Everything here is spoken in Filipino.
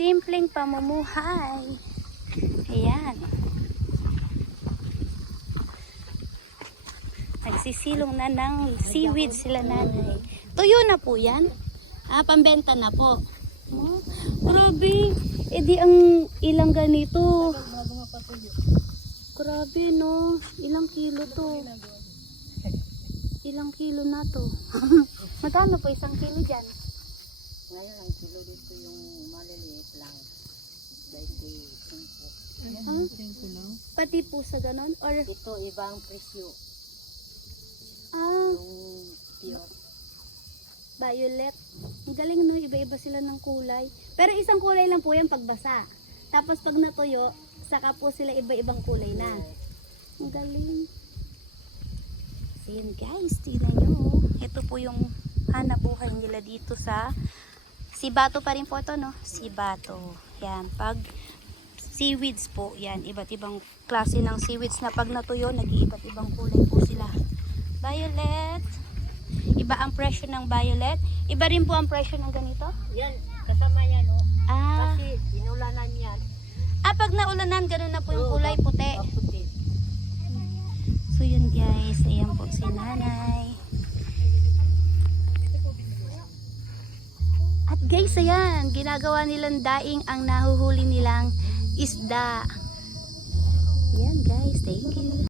simpleng pamumuhay. Ayan. Nagsisilong na ng seaweed sila nanay. Tuyo na po yan. Pambenta na po. Oh, grabe. Di ang ilang ganito. Grabe no. Ilang kilo to? Ilang kilo na to? Magkano po isang kilo dyan? Ngayon ang kilo dito yung maliliit lang. 25 lang. Pati po sa ganon? Or Ito ibang presyo. ah, Yung pure. violet. Ang galing no, iba-iba sila ng kulay. Pero isang kulay lang po yan pagbasa. Tapos pag natuyo, saka po sila iba-ibang kulay na. Ang galing. So yun guys, tignan nyo. Ito po yung hanap buhay nila dito sa Sibato pa rin po ito, no? Sibato. Yan, pag seaweeds po, yan, iba't ibang klase ng seaweeds na pag natuyo, nag-iiba't ibang kulay po sila. Violet. Iba ang presyo ng violet. Iba rin po ang presyo ng ganito. Yan, kasama yan o. Ah, Kasi inulanan yan. pag naulanan, ganun na po yung kulay puti. Puti. So yun guys, ayan po si nanay. At guys, ayan, ginagawa nilang daing ang nahuhuli nilang isda. Ayan guys, thank you.